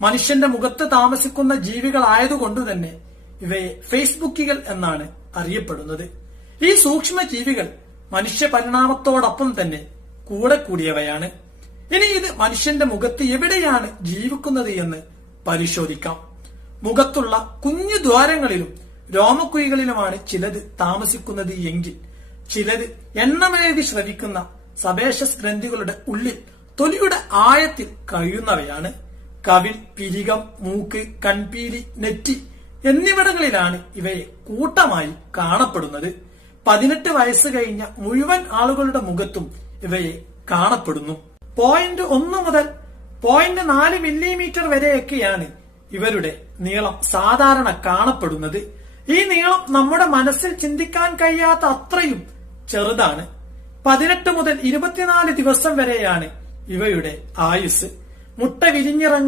മനുഷ്യന്റെ മുഖത്ത് താമസിക്കുന്ന ജീവികളായതുകൊണ്ടു തന്നെ ഇവയെ ഫേസ്ബുക്കികൾ എന്നാണ് അറിയപ്പെടുന്നത്. ഈ സൂക്ഷ്മ ജീവികൾ മനുഷ്യ പരിണാമത്തോടൊപ്പം തന്നെ കൂടെ കൂടിയവയാണ്. ഇനി ഇത് മനുഷ്യന്റെ മുഖത്ത് എവിടെയാണ് ജീവിക്കുന്നത് എന്ന് പരിശോധിക്കാം. മുഖത്തുള്ള കുഞ്ഞു ദ്വാരങ്ങളിലും രോമക്കുഴികളിലുമാണ് ചിലത് താമസിക്കുന്നത് എങ്കിൽ ചിലത് എണ്ണമേകി ശ്രവിക്കുന്ന സബേഷ്യസ് ഗ്രന്ഥികളുടെ ഉള്ളിൽ തൊലിയുടെ ആഴത്തിൽ കഴിയുന്നവയാണ്. കവിൾ, പിരികം, മൂക്ക്, കൺപീലി, നെറ്റി എന്നിവിടങ്ങളിലാണ് ഇവയെ കൂട്ടമായി കാണപ്പെടുന്നത്. 18 വയസ്സ് കഴിഞ്ഞ മുഴുവൻ ആളുകളുടെ മുഖത്തും ഇവയെ കാണപ്പെടുന്നു. 0.1 മുതൽ 0.4 മില്ലിമീറ്റർ വരെയൊക്കെയാണ് ഇവരുടെ നീളം സാധാരണ കാണപ്പെടുന്നത്. ഈ നീളം നമ്മുടെ മനസ്സിൽ ചിന്തിക്കാൻ കഴിയാത്ത അത്രയും ചെറുതാണ്. 18 മുതൽ 24 ദിവസം വരെയാണ് ഇവയുടെ ആയുസ്. മുട്ട വിരിഞ്ഞിറങ്ങാൻ